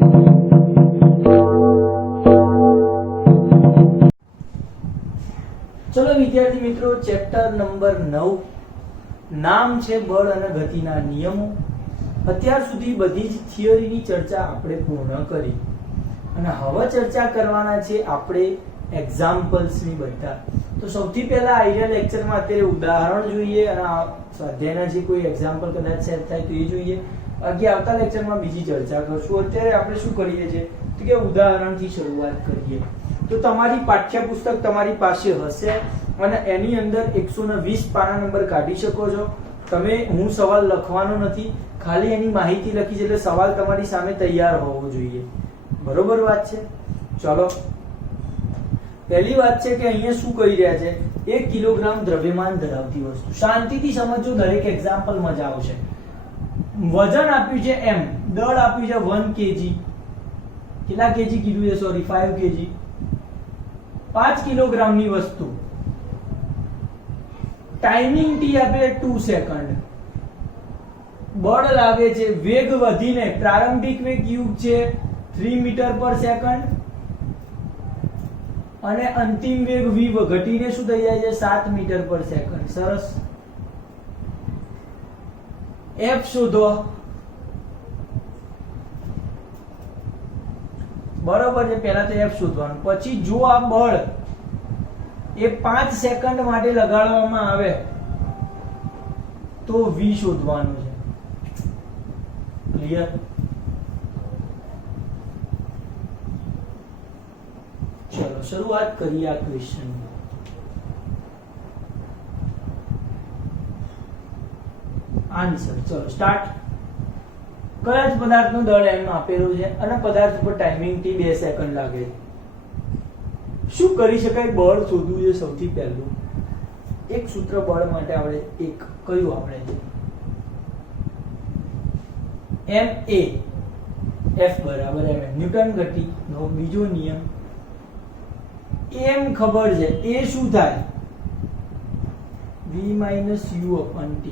ચલો વિદ્યાર્થી મિત્રો, ચેપ્ટર નંબર 9 નામ છે બળ અને ગતિના નિયમો. અત્યાર સુધી બધી જ થિયરીની ચર્ચા આપણે પૂર્ણ કરી અને હવે ચર્ચા કરવાના છે આપણે એક્ઝામ્પલ્સની બધા. તો સૌથી પહેલા આઈડિયા લેક્ચરમાં અત્યારે ઉદાહરણ જોઈએ અને સ્વાધ્યાયના જે કોઈ એક્ઝામ્પલ કદાચ સેટ થાય તો એ જોઈએ. બાકી આવતા લેક્ચરમાં બીજી ચર્ચા કરશું. અત્યારે આપણે શું કરીએ છીએ તો કે ઉદાહરણથી શરૂઆત કરીએ. તો તમારી પાઠ્યપુસ્તક તમારી પાસે હશે અને એની અંદર 120 પાના નંબર કાઢી શકો છો તમે. હું સવાલ લખવાનો નથી, ખાલી એની માહિતી લખી છે, એટલે સવાલ તમારી સામે તૈયાર હોવો જોઈએ. બરોબર વાત છે? ચલો, પહેલી વાત છે કે અહીંયા શું કહી રહ્યા છે, 1 કિલોગ્રામ દ્રવ્યમાન ધરાવતી વસ્તુ. શાંતિથી સમજો, દરેક એક્ઝામ્પલ મજા આવશે. વજન આપ્યું છે m, દળ આપ્યું છે 1 kg. કેટલા કેજી કીધું છે? Sorry, 5 kg. 5 કિલોગ્રામની વસ્તુ. ટાઈમિંગ t આપે 2 સેકન્ડ. બળ લાગે છે, વેગ વધીને પ્રારંભિક વેગ u છે 3 મીટર પર સેકન્ડ અને અંતિમ વેગ v ઘટીને શું થઈ જાય છે 7 મીટર પર સેકન્ડ. સરસ. f શોધો. બરોબર છે, પહેલા તો f શોધવાનું. પછી જો આ બળ એ 5 સેકન્ડ માટે લગાડવામાં આવે તો v શોધવાનું છે. ક્લિયર? ચલો શરૂઆત કરીએ આ ક્વેશ્ચન. આન્સર. ચલો સ્ટાર્ટ. કયા જ પદાર્થનું દળ m આપેલું છે અને પદાર્થ પર ટાઈમિંગ t 2 સેકન્ડ લાગે છે. શું કરી શકાય? બળ શોધવું છે સૌથી પહેલું. એક સૂત્ર બળ માટે આપણે એક કયું આપણે છે ma, F બરાબર m. ન્યૂટન ગતિનો બીજો નિયમ. m ખબર છે, એ શું થાય? v - u/t.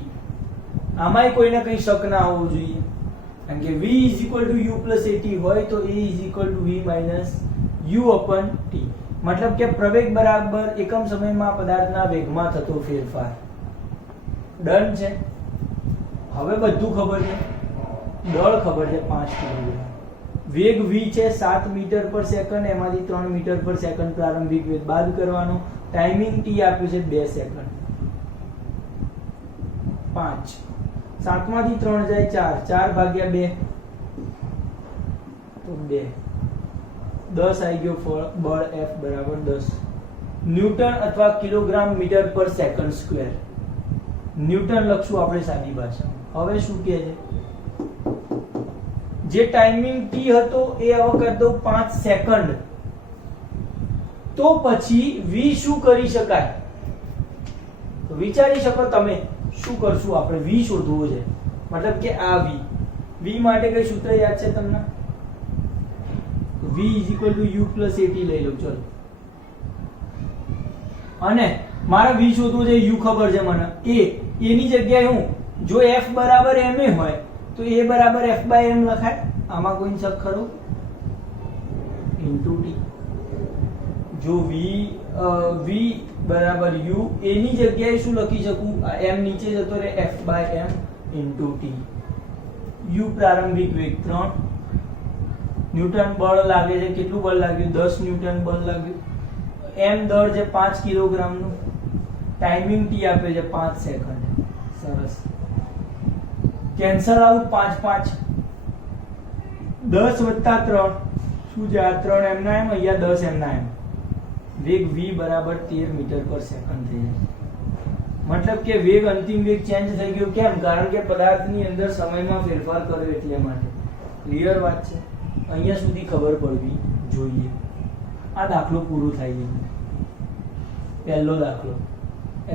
આમાંય કોઈને કઈ શક ના હોવો જોઈએ, કારણ કે v = u + at હોય તો a = v - u/t. મતલબ કે પ્રવેગ બરાબર એકમ સમયમાં પદાર્થના વેગમાં થતો ફેરફાર. ડન છે? હવે બધું ખબર છે. દળ ખબર છે 5 કિલોગ્રામ. વેગ v છે 7 મીટર પર સેકન્ડ, એમાંથી 3 મીટર પર સેકન્ડ પ્રારંભિક વેગ બાદ કરવાનો. ટાઈમિંગ t આપ્યું છે 2 સેકન્ડ. 5 7 માંથી 3 જાય 4, 4 ભાગ્યા 2 તો 2. 10 આવી ગયો બળ F બરાબર 10 ન્યૂટન અથવા કિલોગ્રામ મીટર પર સેકન્ડ સ્ક્વેર. ન્યૂટન લખશું આપણે સાદી ભાષામાં. હવે શું કહે છે? જે ટાઈમિંગ t હતો એ હવે કરી દો 5 સેકન્ડ. તો પછી v શું કરી શકાય? તો વિચારી શકો તમે શું કરશું આપણે? v શોધવું છે, મતલબ કે આ v માટે કઈ સૂત્ર યાદ છે તમને? v = u + at લઈ લો. ચલો, અને મારે v શોધવું છે, u ખબર છે મને, a ની જગ્યાએ હું જો f બરાબર ma હોય તો a બરાબર f/m લખાય. આમાં કોઈ શક ખરો? * t. જો v બરાબર u, a ની જગ્યાએ શું લખી શકું? m નીચે જતો રહે, f/m * t. u પ્રારંભિક વેગ 3. ન્યૂટન બળ લાગે છે, કેટલું બળ લાગ્યું? 10 ન્યૂટન બળ લાગ્યું. m દળ છે 5 કિલોગ્રામનું. ટાઈમિંગ t આપે છે 5 સેકન્ડ. સરસ. Cancel out 5 5. 10 + 3 શું છે? આ 3 m ના m, અહીંયા 10 m ના m. વેગ v બરાબર 13 મીટર પર સેકન્ડ થઈ જાય. મતલબ કે વેગ અંતિમ વેગ ચેન્જ થઈ ગયો. કેમ? કારણ કે પદાર્થની અંદર સમયમાં ફેરફાર કર્યો એટલે માટે. ક્લિયર વાત છે? અહીંયા સુધી ખબર પડવી જોઈએ. આ દાખલો પૂરો થાય છે. પહેલો દાખલો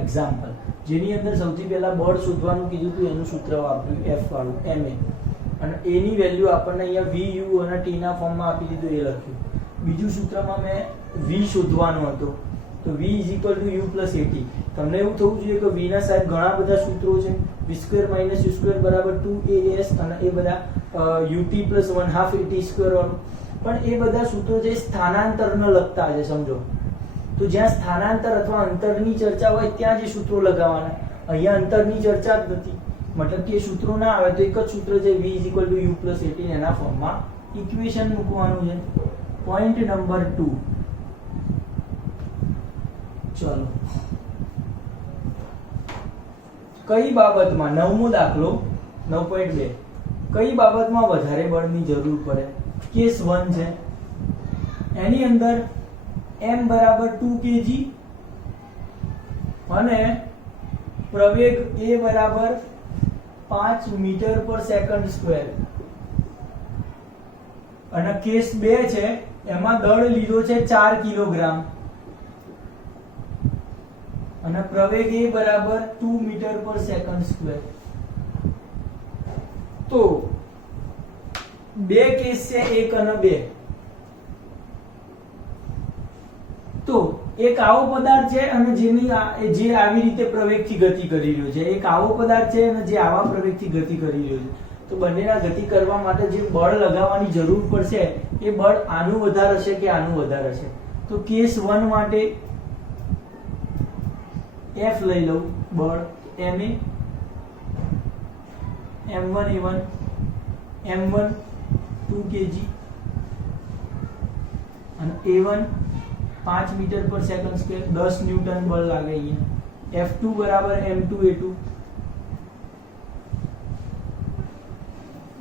એક્ઝામ્પલ, જેની અંદર સૌથી પહેલા બળ શોધવાનું કીધું હતું, એનું સૂત્ર વાપર્યું F વાળું ma, અને a ની વેલ્યુ આપણને અહીંયા v u અને t ના ફોર્મમાં આપી દીધું, એ લખ્યું. બીજું સૂત્રમાં મેં v શોધવાનો હતો, તો v = u + at. તમને એવું થવું જોઈએ કે v ના સાહેબ ઘણા બધા સૂત્રો છે, v² - u² = 2as અને એ બધા ut + 1/2 at² વાળું, પણ એ બધા સૂત્રો જે સ્થાનાંતરને લગતા છે, સમજો. તો જ્યાં સ્થાનાંતર અથવા અંતરની ચર્ચા હોય ત્યાં જે સૂત્રો લગાવવાના. અહીંયા અંતરની ચર્ચા જ નથી, મતલબ કે સૂત્રો ના આવે તો એક જ સૂત્ર છે v = u + at એના ફોર્મમાં ઇક્વેશન મૂકવાનું છે. Point number 2. ચલો, કઈ બાબતમાં, નવમો દાખલો 9.2, કઈ બાબતમાં વધારે બળની જરૂર પડે? કેસ 1 છે, એની અંદર m = 2 kg અને પ્રવેગ a = 5 મીટર/સેકન્ડ². અને કેસ 2 છે, એમાં દળ લીધો છે 4 કિલોગ્રામ અને પ્રવેગ a = 2 મીટર/સેકન્ડ². તો બે કેસ છે, 1 અને 2. તો એક આવો પદાર્થ છે અને જે આવી રીતે પ્રવેગથી ગતિ કરી રહ્યો છે, એક આવો પદાર્થ છે અને જે આવા પ્રવેગથી ગતિ કરી રહ્યો છે. તો બંનેના ગતિ કરવા માટે જે બળ લગાવવાની જરૂર પડશે એ બળ આનું વધારે હશે કે આનું વધારે હશે? તો કેસ 1 માટે F લઈ લઉં, બળ ma, m1 a1, m1 2 kg અને a1 5 મીટર/સેકન્ડ², 10 ન્યૂટન બળ લાગે અહીંયા. F2 = m2 a2.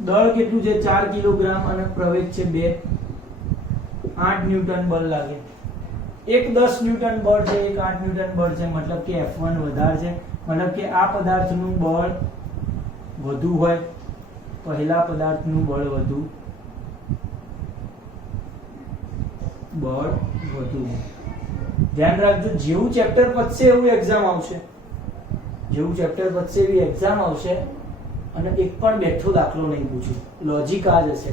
દળ કેટલું છે? 4 કિલોગ્રામ અને પ્રવેગ છે 2, 8 ન્યૂટન બળ લાગે. એક 10 ન્યૂટન બળ છે, એક 8 ન્યૂટન બળ છે, મતલબ કે F1 વધારે છે, મતલબ કે આ પદાર્થનું બળ વધુ હોય, પહેલા પદાર્થનું બળ વધુ. ધ્યાન રાખજો, જેવું ચેપ્ટર પતશે એવું એક્ઝામ આવશે, જેવું ચેપ્ટર પતશે એવી એક્ઝામ આવશે અને એક પણ બેઠો દાખલો નહીં પૂછું. લોજિક આ જ હશે,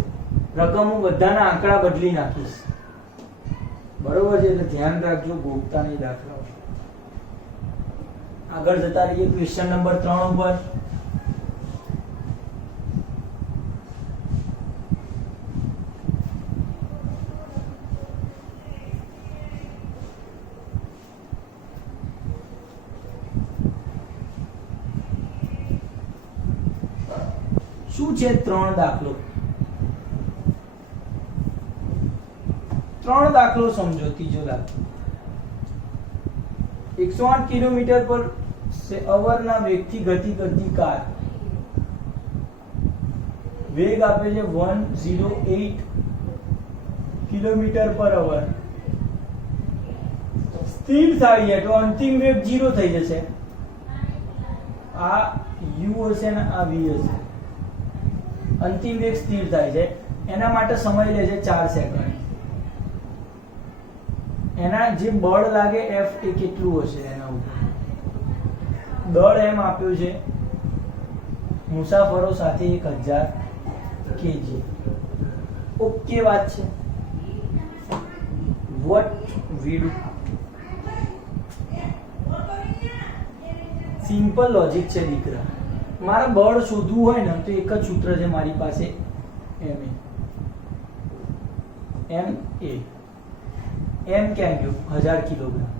રકમો બધાના આંકડા બદલી નાખીશ, બરોબર છે? એટલે ધ્યાન રાખજો, ગોખતા નહીં દાખલાઓ. આગળ જતા રહીએ ક્વેશ્ચન નંબર 3 ઉપર. શું છે 3 દાખલો? 3 દાખલો સમજો. ત્રીજો દાખલો, 108 કિલોમીટર/અવર ના વેગથી ગતિ કરતી કાર, વેગ આપે છે 108 કિલોમીટર/અવર, સ્થિર થાય તો અંતિમ વેગ 0 થઈ જશે. આ u હશે ને આ v હશે. અંતિમ વેગ સ્થિર થાય છે, એના માટે સમય લે છે 4 સેકન્ડ. એના જે બળ લાગે F એ કેટલું હશે? એના ઉપર દળ એમ આપ્યું છે, મુસાફરો સાથે 1000 kg. ઓકે વાત છે. What we do, simple logic છે દીકરા. મારે બળ શોધવું હોય ને તો એક જ સૂત્ર છે મારી પાસે, ma. m કેમ ગયું? 1000 કિલોગ્રામ.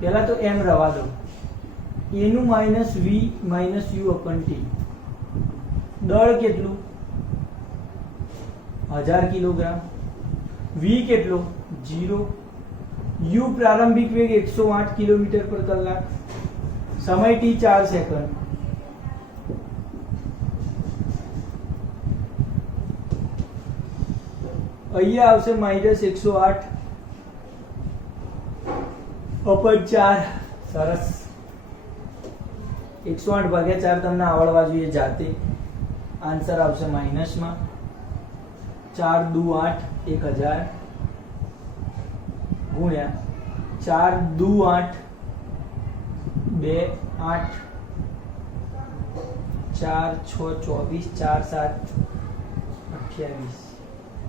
પહેલા તો m રવા દો, a નું -v - u/t. દળ કેટલું? 1000 કિલોગ્રામ. v કેટલો? 0. u પ્રારંભિક વેગ 108 કિલોમીટર/કલાક. સમય t 4 સેકન્ડ. અહીંયા આવશે -108 / 4. સરસ. 108 / 4 તમને આવડવા જોઈએ જાતે. આન્સર આવશે માઇનસમાં. 4 દુ 8, 1000 ગુણ્યા 4 દુ 8, 2 8, 4 6 24, 4 7 28.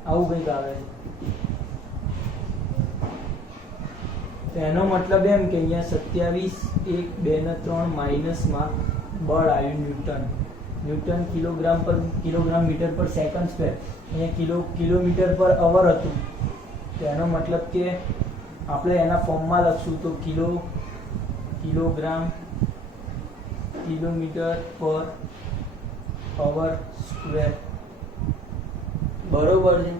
આવું કંઈક આવે છે. તો એનો મતલબ એમ કે અહીંયા 27 1 2 ને 3 માઇનસમાં બળ આવ્યું ન્યૂટન. ન્યૂટન કિલોગ્રામ મીટર પર સેકન્ડ સ્ક્વેર, અહીંયા કિલોમીટર પર અવર હતું. તો એનો મતલબ કે આપણે એના ફોર્મમાં લખશું તો કિલોગ્રામ કિલોમીટર પર અવર સ્ક્વેર. બરોબર છે?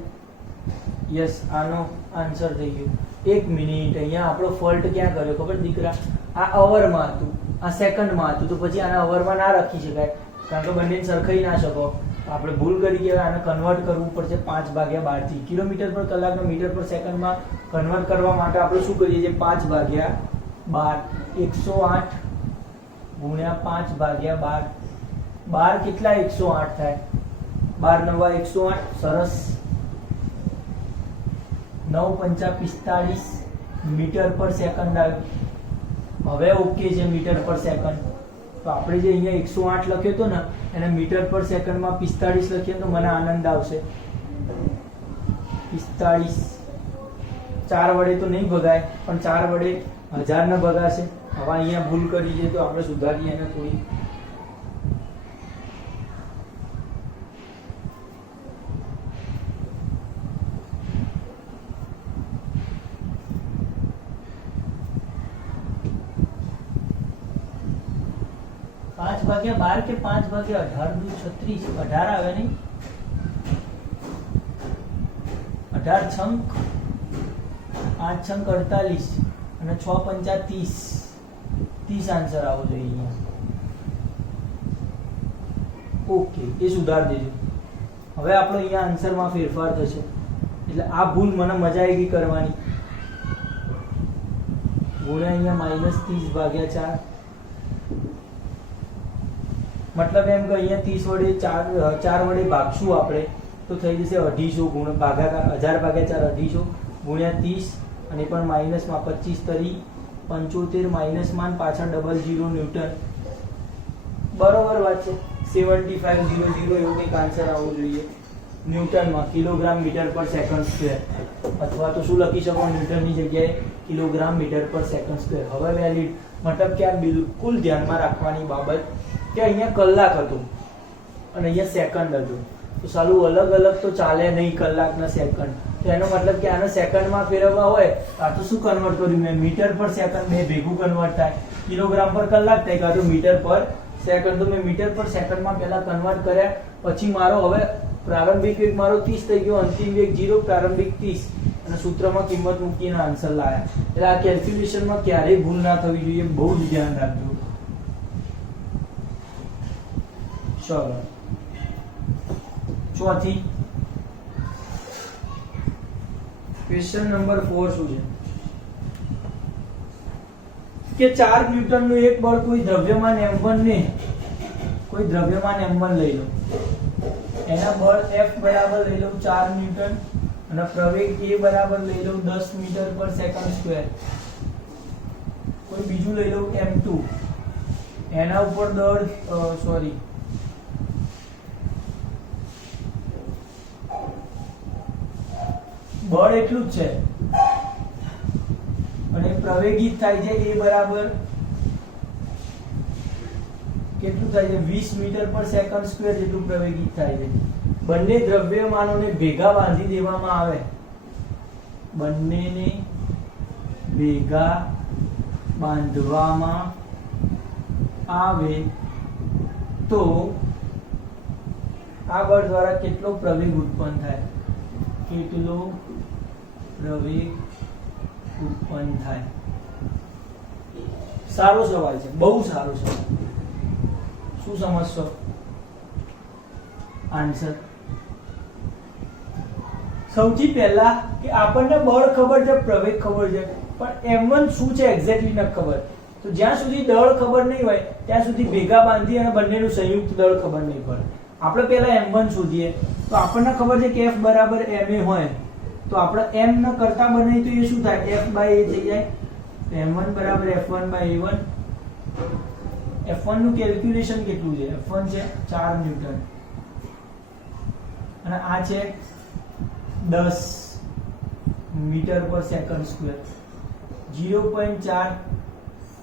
યસ, આનો આન્સર થઈ ગયો. 1 મિનિટ, અહીંયા આપણો ફોલ્ટ ક્યાં કર્યો ખબર દીકરા? આ અવરમાં હતું, આ સેકન્ડમાં હતું, તો પછી આને અવરમાં ના રાખી શકાય, કારણ કે બંને સરખાઈ ના શકો. આપણે ભૂલ કરી કે આને કન્વર્ટ કરવું પડશે 5/12 થી. કિલોમીટર પર કલાકનો મીટર પર સેકન્ડમાં કન્વર્ટ કરવા માટે આપણે શું કરીએ છીએ? 5/12 108 ગુણ્યા 5/12. 12 કેટલા? 108 થાય. 12 9 108. સરસ. 9 5 45 મીટર પર સેકન્ડ આવ્યો. હવે ઓકે છે મીટર પર સેકન્ડ. તો આપણે જે અહીંયા 108 લખ્યો હતો ને એને મીટર પર સેકન્ડમાં 45 લખીએ તો મને આનંદ આવશે. 45 4 વડે તો નહીં ભગાય, પણ 4 વડે 1000 ને ભગાશે. હવે અહીંયા ભૂલ કરી છે તો આપણે સુધારીએ એને થોડી. પાંચ ભાગ્યા 12 કે 5/18 દુ 36. 18 આવે નહીં? 18 છંક 8 છંક 48 અને 6 પંચા 30. 30 આન્સર આવવો જોઈએ અહીંયા. ઓકે, એ સુધાર દેજો. હવે આપણો અહીંયા આન્સરમાં ફેરફાર થશે. એટલે આ ભૂલ મને મજા આવી ગઈ કરવાની. ગુણ્યા અહીંયા -30/4. મતલબ એમ કે અહીંયા 30 વડે 4 વડે ભાગશું આપણે તો થઈ જશે 250 ગુણ ભાગાકાર 1000/4 250 ગુણ્યા 30 અને પણ માઇનસમાં 25 તરી 75 માઇનસમાં પાછળ 00 ન્યૂટન. બરોબર વાત છે. 7500 એવું કંઈક આન્સર આવવો જોઈએ ન્યૂટનમાં, કિલોગ્રામ મીટર પર સેકન્ડ સ્ક્વેર. અથવા તો શું લખી શકો ન્યૂટનની જગ્યાએ? કિલોગ્રામ મીટર પર સેકન્ડ સ્ક્વેર. હવે વેલિડ મતલબ કે આ બિલકુલ ધ્યાનમાં રાખવાની બાબત કે અહીંયા કલાક હતું અને અહીંયા સેકન્ડ હતું, તો સાલું અલગ અલગ તો ચાલે નહીં કલાક ને સેકન્ડ. તો એનો મતલબ કે આને સેકન્ડમાં ફેરવવા હોય આ તો શું કન્વર્ટ કર્યું મેં? મીટર પર સેકન્ડ. બે ભેગું કન્વર્ટ થાય. કિલોગ્રામ પર કલાક થાય કાં તો મીટર પર સેકન્ડ. તો મેં મીટર પર સેકન્ડમાં પહેલા કન્વર્ટ કર્યા. પછી મારો હવે પ્રારંભિક વેગ મારો 30 થઈ ગયો, અંતિમ વેગ 0, પ્રારંભિક 30 અને સૂત્રમાં કિંમત મૂકીને આન્સર લાયા. એટલે આ કેલ્ક્યુલેશનમાં ક્યારેય ભૂલ ના થવી જોઈએ, બહુ જ ધ્યાન રાખજો. ચલો ચોથી ક્વેશ્ચન નંબર 4 શું છે કે 4 ન્યૂટનનું એક બળ કોઈ દ્રવ્યમાન m1 ને કોઈ દ્રવ્યમાન m1 લઈ લો, એના બળ F બરાબર લઈ લો 4 ન્યૂટન અને પ્રવેગ A બરાબર લઈ લો 10 મીટર પર સેકન્ડ સ્ક્વેર. કોઈ બીજું લઈ લો m2, એના ઉપર દળ બળ એટલું જ છે અને પ્રવેગિત થાય છે A બરાબર કેટલું થાય છે 20 મીટર પર સેકન્ડ સ્ક્વેર જેટલું પ્રવેગિત થાય છે. બંને દ્રવ્યમાનોને ભેગા બાંધી દેવામાં આવે, બંનેને ભેગા બાંધવામાં આવે તો આ બળ દ્વારા કેટલો પ્રવેગ ઉત્પન્ન થાય? કેટલો પ્રવેગ ઉત્પન્ન થાય? સારો સવાલ છે, બહુ સારો સવાલ. શું સમજશો આન્સર? સૌથી પહેલા કે આપણને બળ ખબર છે, પ્રવેગ ખબર છે, પણ m1 શું છે એક્ઝેક્ટલી નથી ખબર. તો જ્યાં સુધી દળ ખબર નહીં હોય ત્યાં સુધી ભેગા બાંધી અને બંનેનું સંયુક્ત દળ ખબર નહીં પડે. આપણે પહેલા m1 શોધીએ તો આપણને ખબર છે કે F બરાબર ma હોય તો આપણે m ન કરતા બનાવીએ તો એ શું થાય? F by a થઈ જાય. m1 બરાબર F1 by a1. F1 નું કેલ્ક્યુલેશન કેટલું છે? F1 છે 4 ન્યૂટન અને આ છે 10 મીટર પર સેકન્ડ સ્ક્વેર. 0.4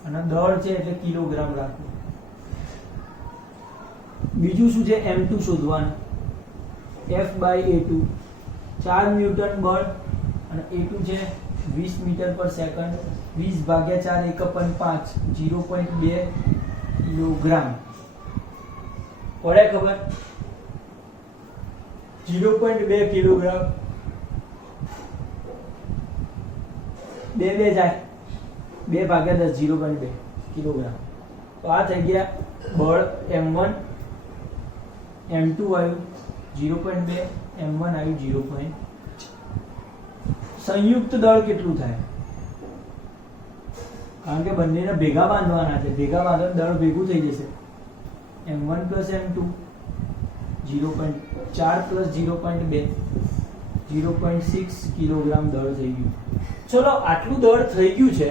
અને દળ છે એટલે કિલોગ્રામ રાખવું. બીજું શું છે m2 શોધવાનું. F/A2 4 ન્યૂટન બળ અને A2 છે 20 મીટર પર સેકન્ડ. 20 ભાગ્યા 4 1/5 0.2 કિલોગ્રામ. પડે ખબર? 0.2 કિલોગ્રામ. 2 જાય 2 ભાગ્યા 10 0.2 કિલોગ્રામ. તો આ થઈ ગયા બળ m1. m2 આવ્યું 0.2, m1 આવ્યું 0. સંયુક્ત દળ કેટલું થાય? કારણ કે બંનેને ભેગા બાંધવાના છે. ભેગા બાંધો દળ ભેગું થઈ જશે. m1 + m2 0.4 + 0.2 0.6 કિલોગ્રામ દળ થઈ ગયું. ચલો આટલું દળ થઈ ગયું છે.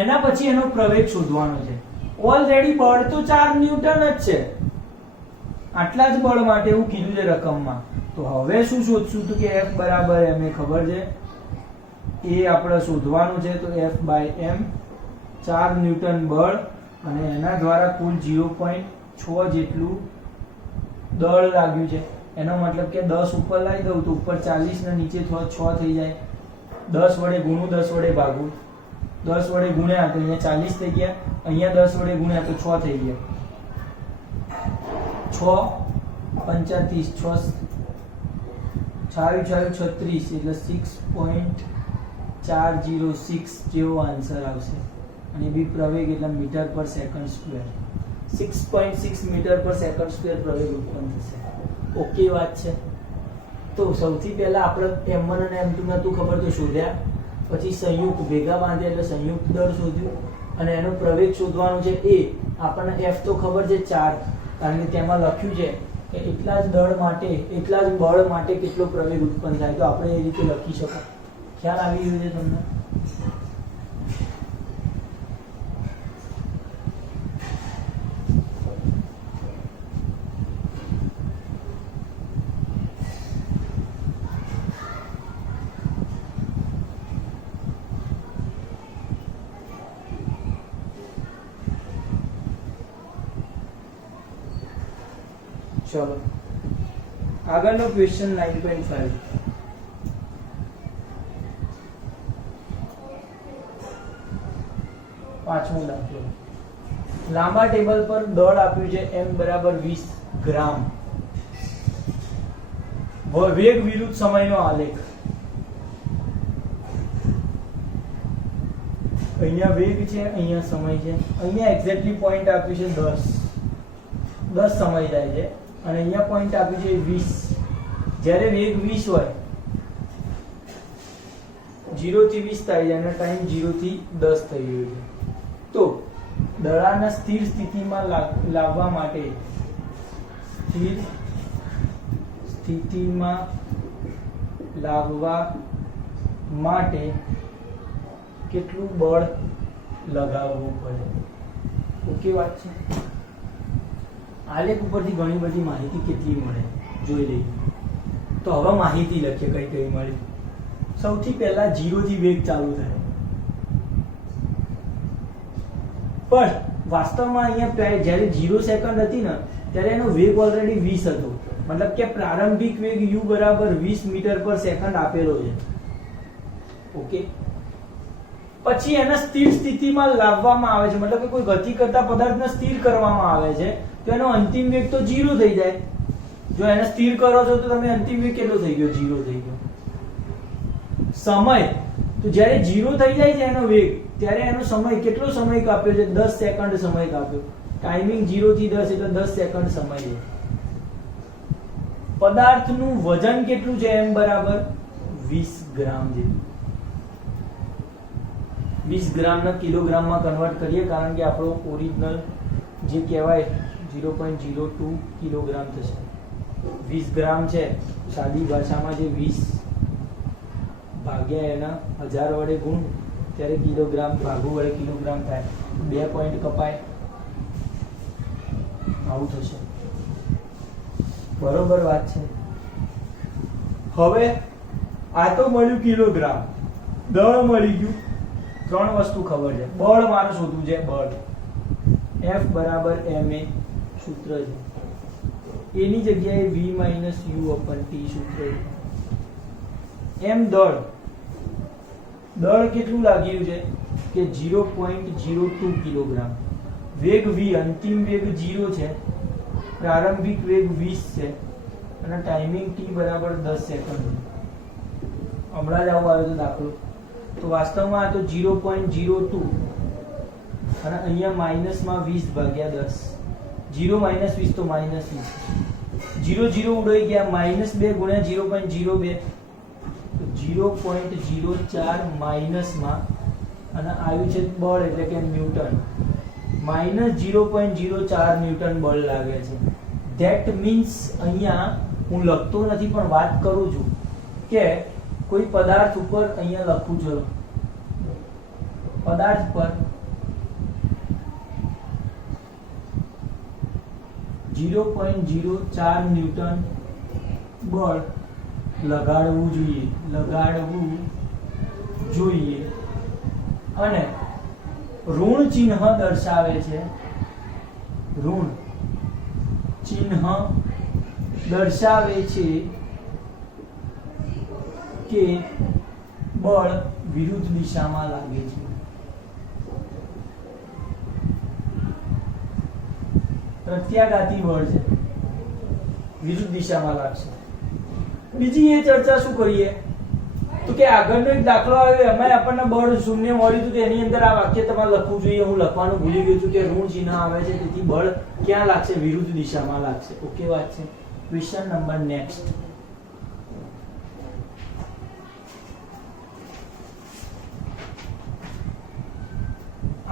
એના પછી એનો પ્રવેગ શોધવાનો છે. ઓલરેડી બળ તો 4 ન્યૂટન જ છે. આટલા જ બળ માટે એવું કીધું છે રકમમાં. તો હવે શું શોધશું? તો કે F બરાબર m એ ખબર છે. એ આપણે શોધવાનું છે. તો F/m 4 ન્યૂટન બળ અને એના દ્વારા કુલ 0.6 જેટલું દળ લાગ્યું છે. એનો મતલબ કે 10 ઉપર લાવી દઉં તો ઉપર 40 ને નીચે 6 થઈ જાય. 10 વડે ગુણું 10 વડે ભાગું. 10 વડે ગુણ્યા તો અહીંયા 40 થઈ ગયા. અહીંયા 10 વડે ગુણ્યા તો 6 થઈ ગયા. 6 35 6 36 એટલે 6.406 જેવો આન્સર આવશે. અને બી પ્રવેગ એટલે મીટર પર સેકન્ડ સ્ક્વેર. 6.6 મીટર પર સેકન્ડ સ્ક્વેર પ્રવેગ ઉત્પન્ન થશે. ઓકે વાત છે. તો સૌથી પહેલા આપણે m1 અને m2 નતું ખબર તો શોધ્યા. પછી સંયુક્ત ભેગા બાંધ્યા એટલે સંયુક્ત દળ શોધ્યું અને એનો પ્રવેગ શોધવાનો છે. એ આપણને f તો ખબર છે 4, કારણ કે તેમાં લખ્યું છે કે એટલા જ દળ માટે એટલા જ બળ માટે કેટલો પ્રવેગ ઉત્પન્ન થાય. તો આપણે એ રીતે લખી શકાય. ખ્યાલ આવી ગયો છે તમને? ચલો આગળનો ક્વેશ્ચન 9.5. પાંચમો દાખલો. લાંબા ટેબલ પર દળ આપ્યું છે m બરાબર 20 ગ્રામ. વેગ વિરુદ્ધ સમયનો આલેખ. અહીંયા વેગ છે, અહીંયા સમય છે. અહીંયા એક્ઝેક્ટલી પોઈન્ટ આપ્યું છે 10 સમય જાય છે અને અહીંયા પોઈન્ટ આપ્યું છે 20. જ્યારે વેગ 20 હોય 0 થી 20 થાય છે અને ટાઈમ 0 થી 10 થઈ ગયો છે. તો દળાને સ્થિર સ્થિતિમાં લાવવા માટે કેટલું બળ લગાવવું પડે? ઓકે વાત છે. આલેખ ઉપરથી ઘણી બધી માહિતી કેટલી મળે જોઈ લઈએ. તો હવે માહિતી લખીએ કઈ કઈ મળી. સૌથી પહેલા 0 થી વેગ ચાલુ થાય. પણ વાસ્તવમાં અહીંયા જ્યારે 0 સેકન્ડ હતી ને ત્યારે એનો વેગ ઓલરેડી 20 હતો. મતલબ કે પ્રારંભિક વેગ u બરાબર 20 મીટર પર સેકન્ડ આપેલો છે. ઓકે. પછી એને સ્થિર સ્થિતિમાં લાવવામાં આવે છે. મતલબ કે કોઈ ગતિ કરતા પદાર્થને સ્થિર કરવામાં આવે છે તો એનો અંતિમ વેગ તો 0 થઈ જાય. જો એને સ્થિર કરો છો તો તમે અંતિમ વેગ કેટલો થઈ ગયો? 0 થઈ ગયો. સમય તો જ્યારે 0 થઈ જાય છે એનો વેગ ત્યારે એનો સમય કેટલો સમય કાપ્યો છે? 10 સેકન્ડ સમય કાપ્યો. ટાઈમિંગ 0 થી 10 એટલે 10 સેકન્ડ સમય છે. પદાર્થનું વજન કેટલું છે? m બરાબર 20 ગ્રામ જેટલું. 20 ગ્રામના કિલોગ્રામમાં કન્વર્ટ કરીએ કારણ કે આપણો ઓરિજિનલ જે કહેવાય 0.02 કિલોગ્રામ થશે. 20 ગ્રામ છે સાદી ભાષામાં જે 20 ભાગ્યા એના 1000 વડે ગુણ ત્યારે કિલોગ્રામ ભાગુ વડે કિલોગ્રામ થાય. 2 પોઈન્ટ કપાય. આવું થશે. બરોબર વાત છે. હવે આ તો મળ્યું કિલોગ્રામ. દળ મળી ગયું. ત્રણ વસ્તુ ખબર છે. બળ મારે શોધવું છે. બળ F બરાબર ma સૂત્ર છે. એની જગ્યાએ v - u/t સૂત્ર છે. m દળ કેટલું લાગ્યું છે કે 0.02 કિલોગ્રામ. વેગ v, અંતિમ વેગ 0 છે, પ્રારંભિક વેગ 20 છે અને ટાઈમિંગ t બરાબર 10 સેકન્ડ. હમણાં જ આવું આવ્યો તો દાખલો. તો વાસ્તવમાં આ તો 0.02 અને અહીંયા માઇનસમાં 20 ભાગ્યા 10. 0 - 20 તો -20. 0 0 ઉડાઈ ગયા. -2 ગુણ્યા 0.02 તો 0.04 માઇનસમાં અને આવ્યું છે બળ એટલે કે ન્યૂટન. -0.04 ન્યૂટન બળ લાગે છે. ધેટ મીન્સ અહીંયા હું લખતો નથી પણ વાત કરું છું કે કોઈ પદાર્થ ઉપર અહીંયા લખું છું. પદાર્થ પર 0.04 ન્યૂટન બળ લગાડવું જોઈએ અને ઋણ ચિહ્ન દર્શાવે છે. ઋણ ચિહ્ન દર્શાવે છે કે બળ વિરુદ્ધ દિશામાં લાગે છે. પ્રત્યાઘાતી બળ છે, વિરુદ્ધ દિશામાં લાગશે. બીજી એ ચર્ચા શું કરીએ તો કે આગળનો એક દાખલો આવ્યો એમાં આપણને બળ શૂન્ય મળ્યું હતું. તેની અંદર આ વાક્ય તમારે લખવું જોઈએ. હું લખવાનું ભૂલી ગયો છું કે ઋણ ચિહ્ન આવે છે તેથી બળ ક્યાં લાગશે? વિરુદ્ધ દિશામાં લાગશે. ઓકે વાત છે. Question number next.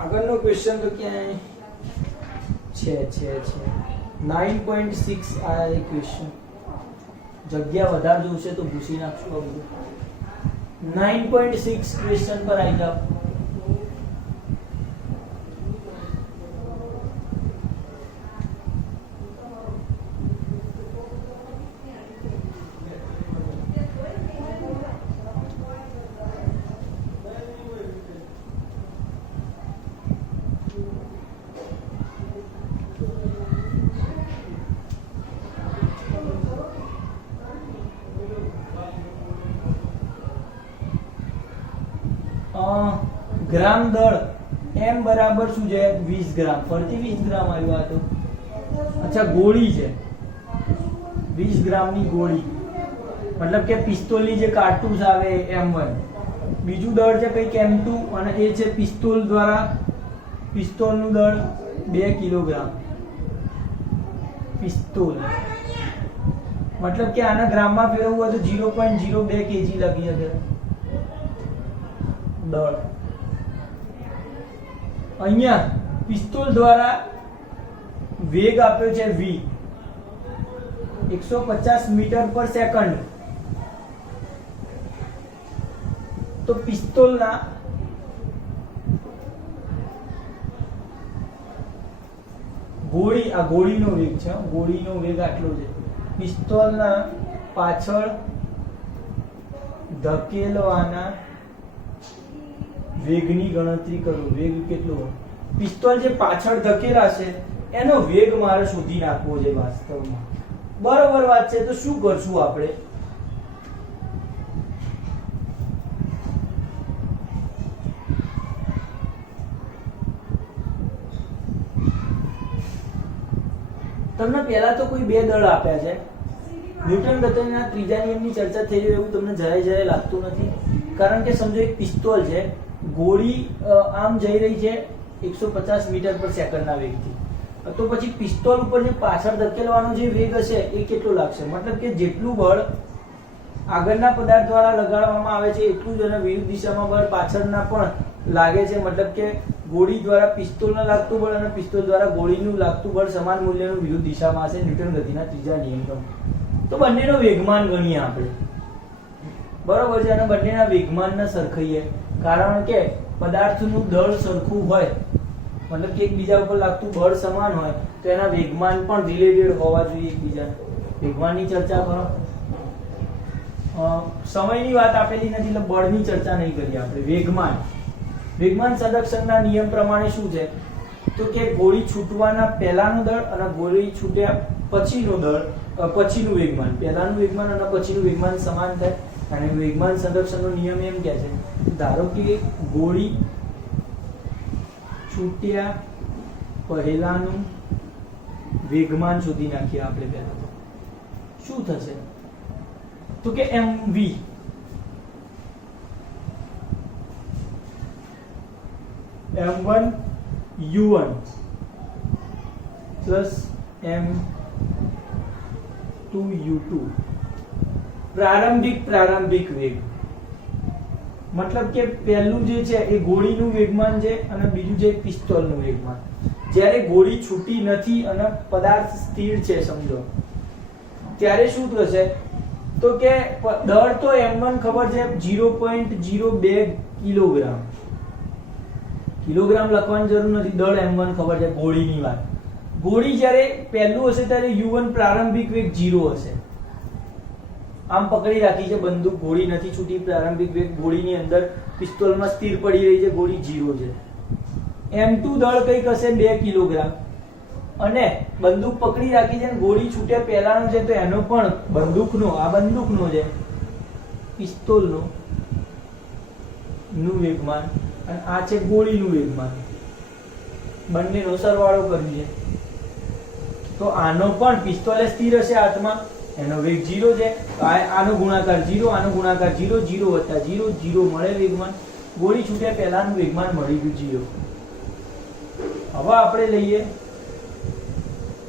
આગળનો ક્વેશ્ચન તો ક્યાંય છે 9.6 આ એક ક્વેશ્ચન. જગ્યા વધારે જોશે તો ભૂસી નાખશું આ બધું. 9.6 ક્વેશ્ચન પર આવી જાઓ. ગ્રામ દળ m બરાબર શું છે? 20 ગ્રામ. ફરતી 20 ગ્રામ આવ્યું આ તો. અચ્છા ગોળી છે 20 ગ્રામની ગોળી, મતલબ કે પિસ્તોલની જે કારતૂસ આવે m1. બીજું દળ છે કંઈક m2 અને એ છે પિસ્તોલ દ્વારા પિસ્તોલનું દળ 2 કિલોગ્રામ. પિસ્તોલ મતલબ કે આના ગ્રામમાં ફેરવવું હોય તો 0.02 kg લખી શકે દળ. અહીંયા પિસ્તોલ દ્વારા વેગ આપ્યો છે v 150 મીટર પર સેકન્ડ. તો પિસ્તોલના ગોળી, આ ગોળીનો વેગ છે, ગોળીનો વેગ આટલો છે. પિસ્તોલના પાછળ ધકેલવાના વેગની ગણતરી કરો. વેગ કેટલો? પિસ્તોલ જે પાછળ ધકેલાશે એનો વેગ મારે શોધી નાખવો છે વાસ્તવમાં. બરોબર વાત છે. તો શું કરશું આપણે? તમને પહેલા તો કોઈ બે દળ આપ્યા છે. ન્યૂટન ગતિના ત્રીજા નિયમની ચર્ચા થઈ રહી એવું તમને જરાય લાગતું નથી. કારણ કે સમજો એક પિસ્તોલ છે, ગોળી આમ જઈ રહી છે 150 મીટર પર સેકન્ડના વેગથી. તો પછી પિસ્તોલ ઉપર જે પાછળ ધકેલવાનો જે વેગ હશે એ કેટલો લાગશે? મતલબ કે જેટલું બળ આગળના પદાર્થ દ્વારા લગાડવામાં આવે છે એટલું જ અને વિરુદ્ધ દિશામાં બળ પાછળના પણ લાગે છે. મતલબ કે ગોળી દ્વારા પિસ્તોલને લાગતું બળ અને પિસ્તોલ દ્વારા ગોળીનું લાગતું બળ સમાન મૂલ્યનું વિરુદ્ધ દિશામાં હશે ન્યૂટન ગતિના ત્રીજા નિયમનો. તો બંનેનો વેગમાન ગણીએ આપણે. બરોબર છે. અને બંનેના વેગમાનને સરખાઈએ. કારણ કે પદાર્થનું દળ સરખું હોય, મતલબ કે એકબીજા ઉપર લાગતું બળ સમાન હોય તો એના વેગમાન પણ રિલેટેડ હોવા જોઈએ એકબીજા. વેગમાનની ચર્ચા કરો. સમયની વાત આપેલી નથી એટલે બળની ચર્ચા નહીં કરીએ આપણે. વેગમાન સંરક્ષણના નિયમ પ્રમાણે શું છે તો કે ગોળી છૂટવાના પહેલાનું દળ અને ગોળી છૂટ્યા પછીનું દળ, પછીનું વેગમાન, પહેલાનું વેગમાન અને પછીનું વેગમાન સમાન થાય. અને વેગમાન સંરક્ષણનો નિયમ એમ કહે છે, ધારો કે ગોળી છૂટ્યા પહેલાનું વેગમાન શોધી નાખીએ આપણે પહેલા. તો શું થશે તો કે mv m1 u1 plus m2 u2 પ્રારંભિક વેગ. મતલબ કે પહેલું જે છે એ ગોળીનું વેગમાન છે અને બીજું છે પિસ્તોલનું વેગમાન. જ્યારે ગોળી છૂટી નથી અને પદાર્થ સ્થિર છે સમજો, ત્યારે શું થશે તો કે દળ તો m1 ખબર છે 0.02 કિલોગ્રામ. કિલોગ્રામ લખવાની જરૂર નથી, દળ m1 ખબર છે. ગોળીની વાત, ગોળી જ્યારે પહેલું હશે ત્યારે u1 પ્રારંભિક વેગ 0 હશે. આમ પકડી રાખી છે બંદૂક, ગોળી નથી છૂટી, પ્રારંભિક વેગ ગોળીની અંદર પિસ્તોલમાં સ્થિર પડી રહી છે, ગોળી 0 છે. m2 દળ કંઈક હશે 2 કિલોગ્રામ અને બંદૂક પકડી રાખી છે અને ગોળી છૂટ્યા પહેલાનો છે તો એનો પણ બંદૂકનો, આ બંદૂકનો છે, પિસ્તોલનો નું વેગમાન અને આ છે ગોળીનું વેગમાન, બંનેનો સરવાળો કર્યું છે. તો આનો પણ પિસ્તોલે સ્થિર હશે હાથમાં, એનો વેગ 0 છે, આનો ગુણાકાર 0, આનો ગુણાકાર 0, 0 વત્તા 0, 0 મળે વેગમાન. ગોળી છૂટ્યા પહેલાનું વેગમાન મળી ગયું 0. હવે આપણે લઈએ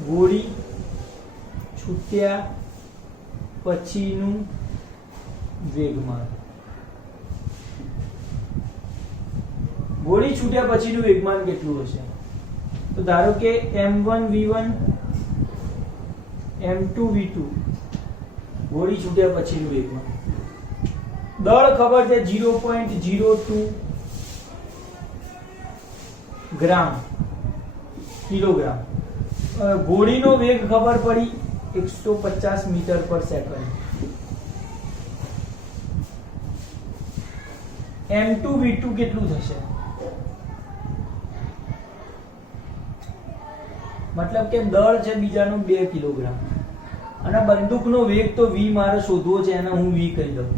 ગોળી છૂટ્યા પછીનું વેગમાન. ગોળી છૂટ્યા પછીનું વેગમાન કેટલું હશે તો ધારો કે m1 v1 m2 v2 ગોળી છૂટ્યા પછીનું વેગમાન. દળ ખબર છે 0.02 ગ્રામ કિલોગ્રામ. ગોળીનો વેગ ખબર પડી 150 મીટર પર સેકન્ડ. m2 v2 કેટલું થશે મતલબ કે દળ છે બીજાનું 2 કિલોગ્રામ અને બંદૂકનો વેગ તો v મારે શોધવો છે, એને હું v કહી દઉં.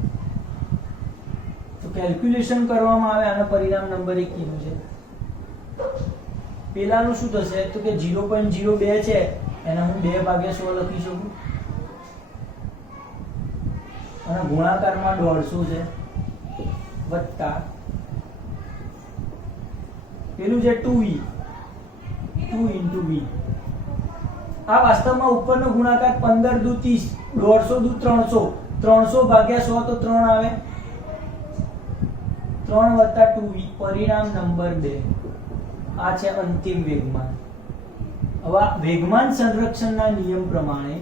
તો કેલ્ક્યુલેશન કરવામાં આવે આના પરિણામ નંબર 1 કીધું છે. પેલાનું શું થશે તો કે 0.02 છે એને હું 2/100 લખી શકું અને ગુણાકારમાં 150 છે વત્તા પેલું છે 2v 2 into v. આ વાસ્તવમાં ઉપરનો ગુણાકાર 15 દુ 30, 150 દુ 300, 300/100 તો 3 આવે, 3 વત્તા 2v, પરિણામ નંબર 2. આ છે અંતિમ વેગમાન. હવે વેગમાન સંરક્ષણના નિયમ પ્રમાણે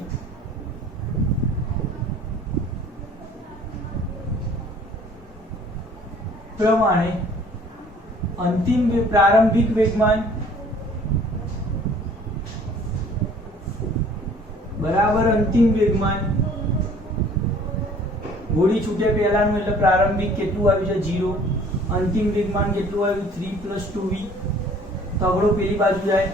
અંતિમ પ્રારંભિક વેગમાન બરાબર અંતિમ વેગમાન. ગોળી છૂટે પહેલાનું એટલે પ્રારંભિક કેટલું આવ્યું છે 0, અંતિમ વેગમાન કેટલું આવ્યું 3 + 2v. તગડો પેલી બાજુ જાય,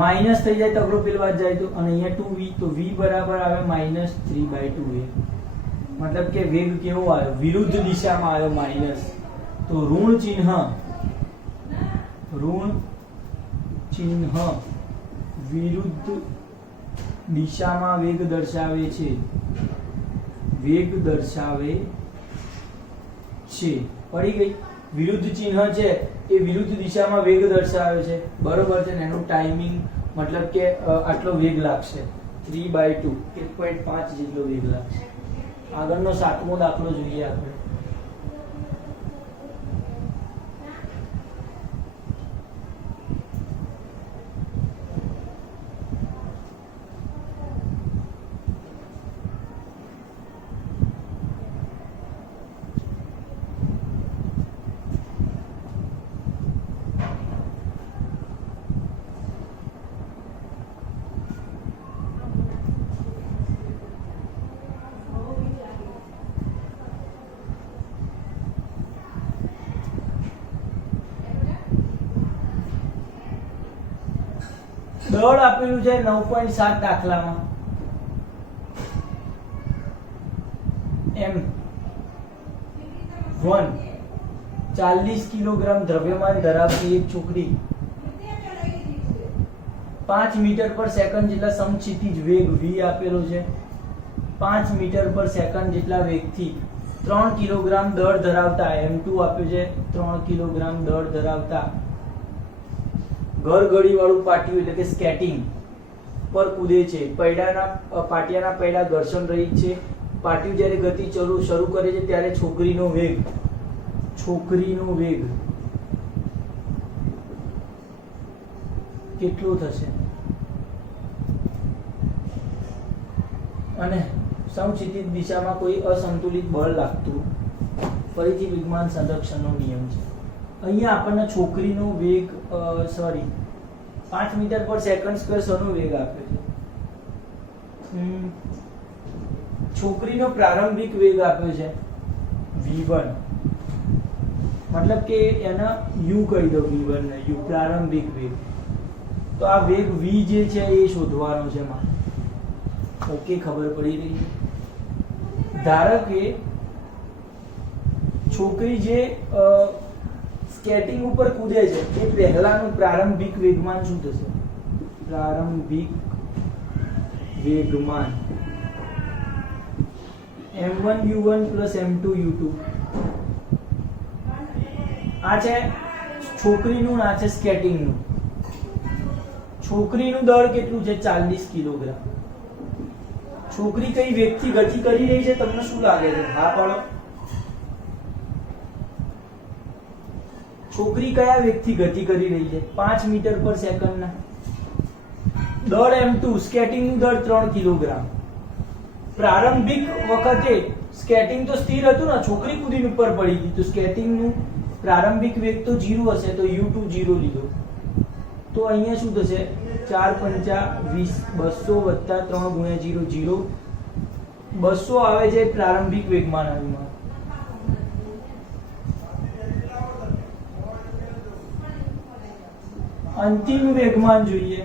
માઈનસ થઈ જાય, તગડો પેલી બાજુ જાય તો, અને અહીંયા 2v તો v બરાબર આવે -3/2a. મતલબ કે વેગ કેવો આવ્યો વિરુદ્ધ દિશામાં આવ્યો માઈનસ. તો ઋણ ચિહ્ન વિરુદ્ધ દિશામાં વેગ દર્શાવે છે, પડી ગઈ. વિરુદ્ધ ચિહ્ન છે એ વિરુદ્ધ દિશામાં વેગ દર્શાવે છે, બરોબર છે ને. એનું ટાઈમિંગ મતલબ કે આટલો વેગ લાગશે 3/2, 1.5 જેટલો વેગ લાગશે. આગળનો 7મો દાખલો જોઈએ આપણે. દળ આપેલું છે 9.7 દાખલામાં M1 40 કિલોગ્રામ દ્રવ્યમાન ધરાવતી એક છોકરી 5 મીટર પર સેકન્ડ જેટલા સમક્ષિતિજ વેગ v આપેલો છે 5 મીટર પર સેકન્ડ જેટલા વેગથી 3 કિલોગ્રામ દળ ધરાવતા M2 આપ્યું છે 3 કિલોગ્રામ દળ ધરાવતા ઘરઘડી વાળું પાટિયું એટલે કે સ્કેટિંગ પર કૂદે છે પાટિયાના પૈડા ઘર્ષણ રહિત છે પાટિયું જ્યારે ગતિ શરૂ કરે છે ત્યારે છોકરીનો વેગ કેટલો થશે અને સમક્ષિતિજ દિશામાં કોઈ અસંતુલિત બળ લાગતું ફરીથી વેગમાન સંરક્ષણનો નિયમ છે અહીંયા આપણને છોકરીનો વેગ 5 મીટર પર સેકન્ડ સ્ક્વેર શોનો વેગ આપ્યો છે છોકરીનો પ્રારંભિક વેગ આપ્યો છે v1 મતલબ કે એના u કહી દો v1 ને u પ્રારંભિક વેગ તો આ વેગ v જે છે એ શોધવાનો છે માં ઓકે ખબર પડી રહી ધારો કે છોકરી જે સ્કેટિંગ ઉપર કૂદે છે એ પહેલાનું પ્રારંભિક વેગમાન શું થશે પ્રારંભિક વેગમાન m1 u1 m2 u2 આ છે છોકરીનું આ છે સ્કેટિંગનું છોકરીનું દળ કેટલું છે 40 કિલોગ્રામ છોકરી કઈ વેગથી ગતિ કરી રહી છે તમને શું લાગે છે હા પાડો છોકરી કયા વેગથી ગતિ કરી રહી છે 5 મીટર પર સેકન્ડના દળ m2 સ્કેટિંગનું દળ 3 કિલોગ્રામ પ્રારંભિક વખતે સ્કેટિંગ તો સ્થિર હતું ને છોકરી કૂદીને ઉપર પડી ગઈ તો સ્કેટિંગનું પ્રારંભિક વેગ તો 0 હશે તો u2 0 લીધો તો અહીંયા શું થશે 4 પંચા 20 200 વત્તા 3 ગુણ્યા 0 0 200 આવે છે પ્રારંભિક વેગમાન આવ્યું અંતિમ વેગમાન જોઈએ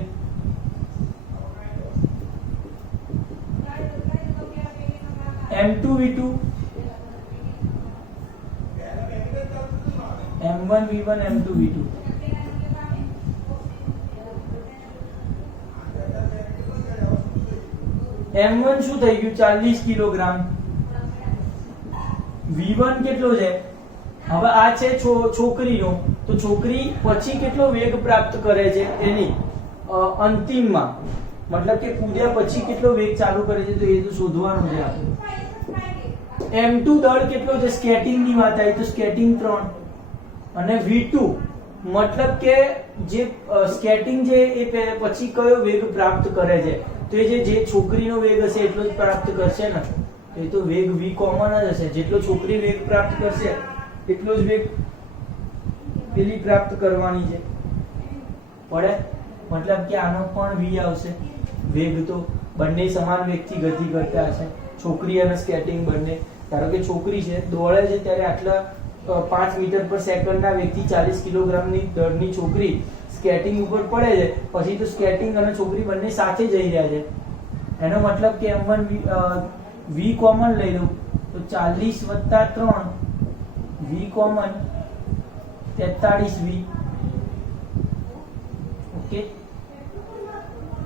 m2 v2 m1 v1 m2 v2 m1 શું થઈ ગયું 40 કિલોગ્રામ v1 કેટલો છે હવે આ છે છોકરીનો તો છોકરી પછી કેટલો વેગ પ્રાપ્ત કરે છે એની અંતિમમાં મતલબ કે કૂદ્યા પછી કેટલો વેગ ચાલુ કરે છે તો એ તો શોધવાનું છે આપણે m2 દળ કેટલો છે સ્કેટિંગ ની વાત આવી તો સ્કેટિંગ 3 અને v2 મતલબ કે જે સ્કેટિંગ છે એ પછી કયો વેગ પ્રાપ્ત કરે છે તો એ જે છોકરીનો વેગ હશે એટલો જ પ્રાપ્ત કરશે ને એ તો વેગ v કોમન જ હશે જેટલો છોકરી વેગ પ્રાપ્ત કરશે એટલો જ વેગ પેલી પ્રાપ્ત કરવાની છે પડે મતલબ કે આનો પણ v આવશે વેગ તો બંને સમાન વેગથી ગતિ કરતા હશે છોકરી અને સ્કેટિંગ બંને ધારો કે છોકરી છે દોડે છે ત્યારે આટલા 5 મીટર પર સેકન્ડના વેગથી 40 કિલોગ્રામની દળની છોકરી સ્કેટિંગ ઉપર પડે છે પછી તો સ્કેટિંગ અને છોકરી બંને સાથે જઈ રહ્યા છે એનો મતલબ કે m1 v કોમન લઈ લો તો 40 + 3 v કોમન 43 v ઓકે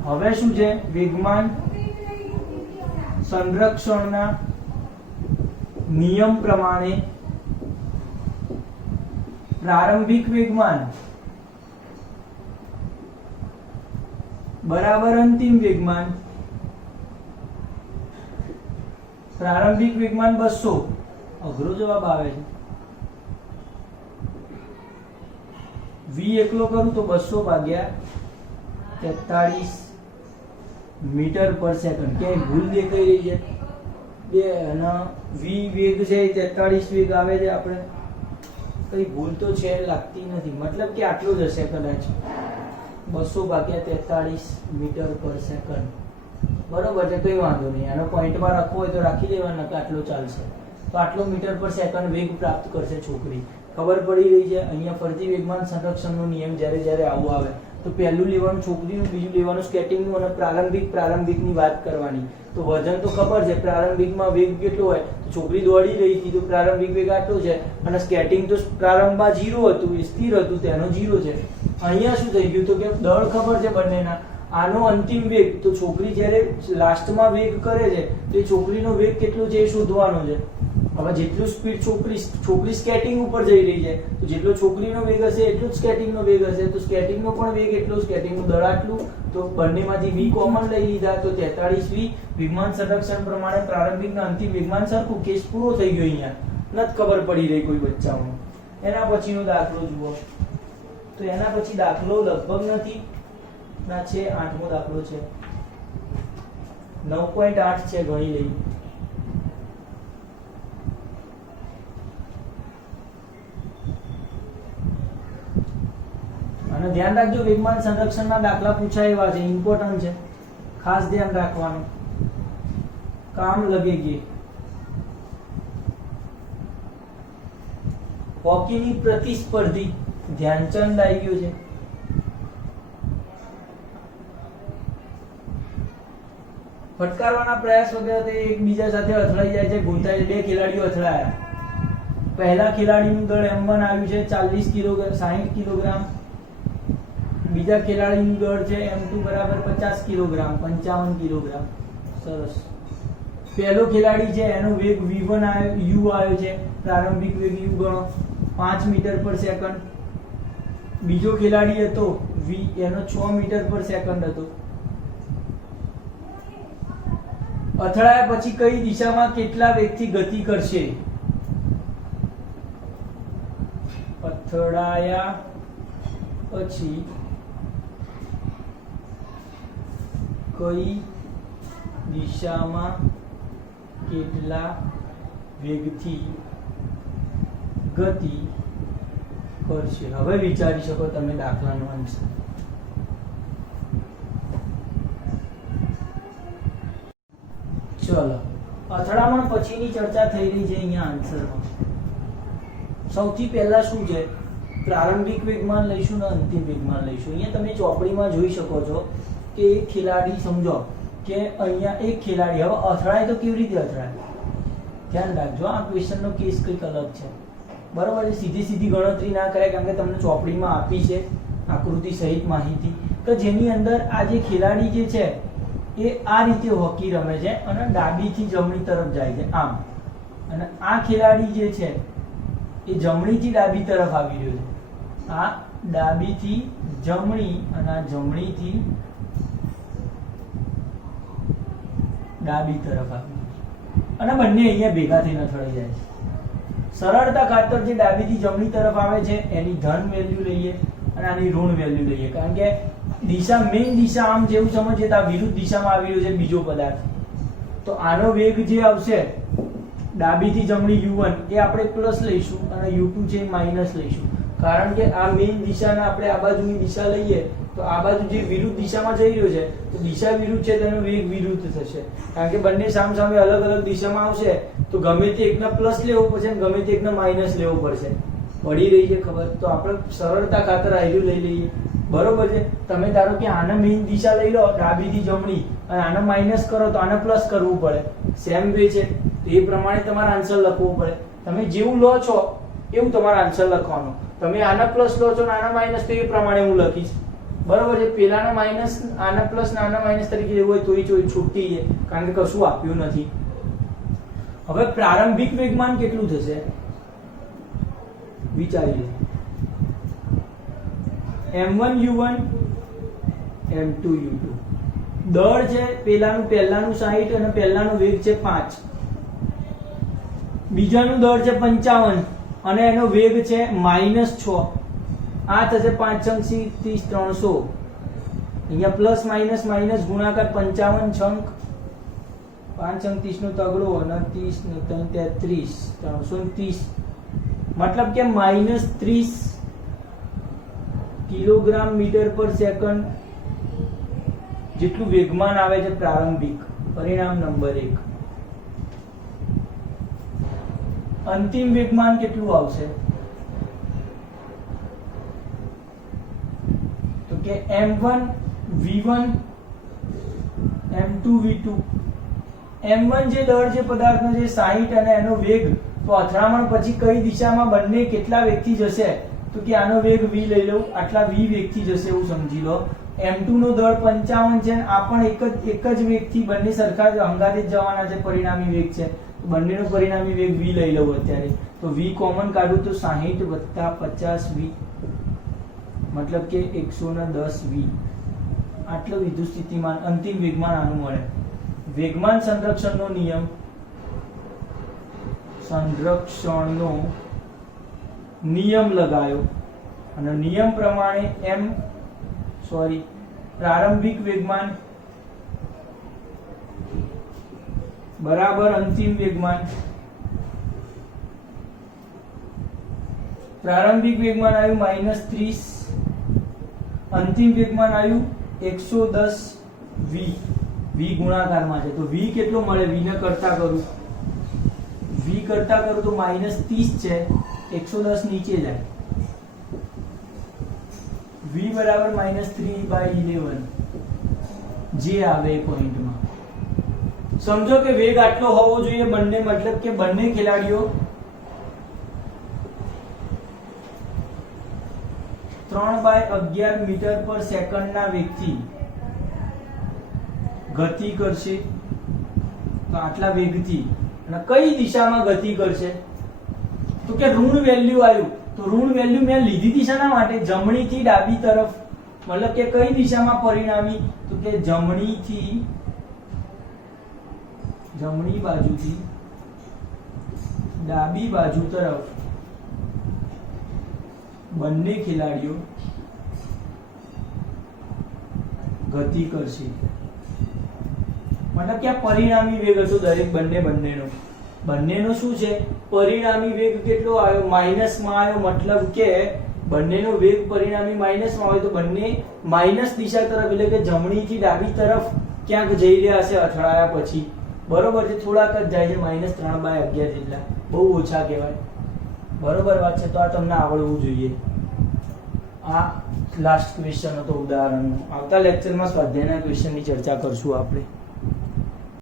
હવે શું છે વેગમાન સંરક્ષણના નિયમ પ્રમાણે પ્રારંભિક વેગમાન બરાબર અંતિમ વેગમાન પ્રારંભિક વેગમાન 200 અઘરો જવાબ આવે છે v એકલો કરું તો 200 ભાગ્યા 43 મીટર પર સેકન્ડ ક્યાંય ભૂલ દેખાઈ રહી છે બે અને v વેગ છે 43 વેગ આવે છે આપણે કઈ ભૂલ તો છે લાગતી નથી મતલબ કે આટલો જ હશે કદાચ 200 ભાગ્યા 43 મીટર પર સેકન્ડ બરોબર છે કઈ વાંધો નહીં આનો પોઈન્ટમાં રાખવો હોય તો રાખી દેવાનો કે આટલો ચાલશે તો આટલો મીટર પર સેકન્ડ વેગ પ્રાપ્ત કરશે છોકરી ખબર પડી રહી છે અહીંયા ફરતી વેગમાન સંરક્ષણનો નિયમ જ્યારે આવું આવે તો પહેલું લેવાનું છોકરીનું, બીજું લેવાનું સ્કેટિંગનું અને પ્રારંભિકની વાત કરવાની. તો વજન તો ખબર છે, પ્રારંભિકમાં વેગ કેટલો હોય, તો છોકરી દોડી રહી હતી તો પ્રારંભિક વેગ આટલો છે, અને સ્કેટિંગ તો પ્રારંભમાં 0 હતું, એ સ્થિર હતું, તેનો 0 છે. અહીંયા શું થઈ ગયું તો કે દળ ખબર છે બંનેના, આનો અંતિમ વેગ, તો છોકરી જ્યારે લાસ્ટમાં વેગ કરે છે તો એ છોકરીનો વેગ કેટલો છે એ શોધવાનો છે. હવે જેટલું સ્પીડ છોકરી સ્કેટિંગ ઉપર જઈ રહી છે, તો જેટલો છોકરીનો વેગ હશે એટલું જ સ્કેટિંગનો વેગ હશે, તો સ્કેટિંગનો પણ વેગ એટલો, સ્કેટિંગનું દળ આટલું, તો બંનેમાંથી v કોમન લઈ લીધા, તો 43v. વિજ્ઞાન સંરક્ષણ પ્રમાણે પ્રારંભિકના અંતિમ વેગમાન સરખું. કેસ પૂરો થઈ ગયો. અહીંયા નથી ખબર પડી રહી કોઈ બચ્ચાઓને. એના પછીનો દાખલો જુઓ. તો એના પછી દાખલો લગભગ નથી ના છે, 8મો દાખલો છે, 9.8 છે, ગણી લઈ. અને ધ્યાન રાખજો, વેગમાન સંરક્ષણના દાખલા પૂછાય એવા છે, ઇમ્પોર્ટન્ટ છે, ખાસ ધ્યાન રાખવાનું, કામ લગેગી. હોકીની પ્રતિસ્પર્ધી ધ્યાનચંદ આવી ગયો છે. ફટકારવાના પ્રયાસ વગર એકબીજા સાથે અથડાઈ જાય છે, ગૂંથાય છે. 2 ખેલાડીઓ અથડાયા. પહેલા ખેલાડીનું દળ m1 આવ્યું છે 40 કિલોગ્રામ, 60 કિલોગ્રામ. બીજા ખેલાડીનું દળ છે m2 બરાબર 50 કિલોગ્રામ, 55 કિલોગ્રામ. સરસ. પહેલો ખેલાડી છે એનો વેગ v1 આવ્યો, u આવ્યો છે, પ્રારંભિક વેગ u ગણો 5 મીટર પર સેકન્ડ. બીજો ખેલાડી હતો v, એનો 6 મીટર પર સેકન્ડ હતો. અથડાયા પછી કઈ દિશામાં કેટલા વેગથી ગતિ કરશે? અથડાયા પછી કઈ દિશામાં કેટલા વેગથી ગતિ કરશે? હવે વિચારી શકો તમે દાખલાનો આન્સર. ચલો, અથડામણ પછીની ચર્ચા થઈ રહી છે અહીંયા આન્સરમાં. સૌથી પહેલા શું છે, પ્રારંભિક વેગમાન લઈશું ને અંતિમ વેગમાન લઈશું. અહીંયા તમે ચોપડીમાં જોઈ શકો છો કે એક ખેલાડી, સમજો કે અહીંયા એક ખેલાડી હવે અથડાય તો કેવી રીતે અથડાય? ધ્યાન રાખજો, આ ક્વેશ્ચનનો કેસ કંઈક અલગ છે, બરોબર છે. સીધી ગણતરી ના કરાય, કારણ કે તમને ચોપડીમાં આપી છે આકૃતિ સહિત માહિતી, કે જેની અંદર આ જે ખેલાડી જે છે એ આ રીતે હોકી રમે છે અને ડાબીથી જમણી તરફ જાય છે, આમ. અને આ ખેલાડી જે છે એ જમણીથી ડાબી તરફ આવી રહ્યો છે. આ ડાબીથી જમણી અને આ જમણીથી ડાબી તરફ આવી, અને બંને અહીંયા ભેગા થઈને અથડાઈ જાય છે. સરળતા ખાતર જે ડાબીથી જમણી તરફ આવે છે એની ધન વેલ્યુ લઈએ અને આની ઋણ વેલ્યુ લઈએ, કારણ કે દિશા, મેઇન દિશા આમ જેવું સમજીએ તો આ વિરુદ્ધ દિશામાં આવી રહ્યો છે બીજો પદાર્થ. તો આનો વેગ જે આવશે ડાબીથી જમણી u1 એ આપણે પ્લસ લઈશું અને u2 છે માઇનસ લઈશું, કારણ કે આ મેઇન દિશાને આપણે આ બાજુની દિશા લઈએ તો આ બાજુ જે વિરુદ્ધ દિશામાં જઈ રહ્યો છે તો દિશા વિરુદ્ધ છે તેનો વેગ વિરુદ્ધ થશે, કારણ કે બંને સામસામે અલગ અલગ દિશામાં આવશે તો ગમે તે એકને પ્લસ લેવો પડશે અને ગમે તે એકને માઇનસ લેવો પડશે. પડી રહી છે ખબર? તો આપણે સરળતા ખાતર આયુ લઈ લઈએ, બરોબર છે. તમે ધારો કે આને મેઇન દિશા લઈ લો ડાબીથી જમણી અને આને માઇનસ કરો તો આને પ્લસ કરવું પડે, સેમ વે છે, તો એ પ્રમાણે તમારે આન્સર લખવો પડે. તમે જેવું લો છો એવું તમારે આન્સર લખવાનો. તમે આના પ્લસ લો છો અને આના માઇનસ, તો એ પ્રમાણે હું લખીશ, બરોબર છે. પેલાના માઇનસ, આના પ્લસ ને આના માઇનસ તરીકે લેવું હોય તોય છૂટી છે, કારણ કે કશું આપ્યું નથી. હવે પ્રારંભિક વેગમાન કેટલું થશે વિચારી લો. m1 u1 m2 u2. દળ છે પહેલાનું 60 અને પહેલાનો વેગ છે 5. બીજાનું દળ છે 55 અને એનો વેગ છે -6. આ થશે 5 અંક 30 300. અહીંયા પ્લસ માઇનસ માઇનસ ગુણાકાર 55 છંક 5 અંક 30 નો તગડો અને 30 ને 33 330, મતલબ કે -30 કિલોગ્રામ મીટર પર સેકન્ડ જેટલું વેગમાન આવે છે પ્રારંભિક. પરિણામ નંબર 1. અંતિમ વેગમાન કેટલું આવશે? તો કે m1 v1 m2 v2. m1 જે દળ છે પદાર્થનો જે 60 અને એનો વેગ, તો અથડામણ પછી કઈ દિશામાં બંને કેટલા વેગથી જશે, તો કે આનો વેગ v લઈ લઉં, આટલા v વેગથી જશે એવું સમજી લો. m2 નો દળ 55 છે, આ પણ એક જ વેગથી બંને સરખા જ હંગાતે જ જવાના છે, પરિણામી વેગ છે, તો બંનેનો પરિણામી વેગ v લઈ લઉં અત્યારે. તો v કોમન કાઢું તો 60 વત્તા 50 v મતલબ કે 110 v. આટલો વિદ્યુત સ્થિતિમાન અંતિમ વેગમાન આનું મળે. વેગમાન સંરક્ષણનો નિયમ લગાયો અને નિયમ પ્રમાણે પ્રારંભિક વેગમાન બરાબર અંતિમ વેગમાન. પ્રારંભિક વેગમાન આવ્યું -30, અંતિમ વેગમાન આવ્યું 110 v. v ગુણાકારમાં છે, તો v કેટલો મળે, v ને કરતા કરું, v કરતા કરું તો -30 છે, 110 નીચે જાય, v બરાબર -3/11 જે આવે એ પોઈન્ટમાં. સમજો કે વેગ આટલો હોવો જોઈએ બંને, મતલબ કે બંને ખેલાડીઓ 3/11 મીટર પર સેકન્ડના વેગથી ગતિ કરશે. તો આટલા વેગથી અને કઈ દિશામાં ગતિ કરશે, તો કે ઋણ વેલ્યુ આવ્યું, તો ઋણ વેલ્યુ મેં લીધી દિશાના માટે જમણીથી ડાબી તરફ, મતલબ કે કઈ દિશામાં પરિણામી, તો કે જમણી બાજુથી ડાબી બાજુ તરફ બંને ખેલાડીઓ ગતિ કરશે. મતલબ કે આ પરિણામી વેગ હતો દરેક બંનેનો શું છે, પરિણામી વેગ કેટલો આવ્યો, માઇનસમાં આવ્યો, મતલબ કે બંનેનો વેગ પરિણામી માઇનસમાં હોય તો બંને માઇનસ દિશા તરફ, એટલે કે જમણીથી ડાબી તરફ ક્યાંક જઈ રહ્યા હશે અથડાયા પછી, બરોબર છે, થોડાક જ જાય છે, -3/11 જેટલા, બહુ ઓછા કહેવાય, બરોબર વાત છે. તો આ તમને આવડવું જોઈએ. આ લાસ્ટ ક્વેશ્ચન હતો ઉદાહરણનો. આવતા લેક્ચરમાં સ્વાધ્યાયના ક્વેશ્ચનની ચર્ચા કરશું આપણે.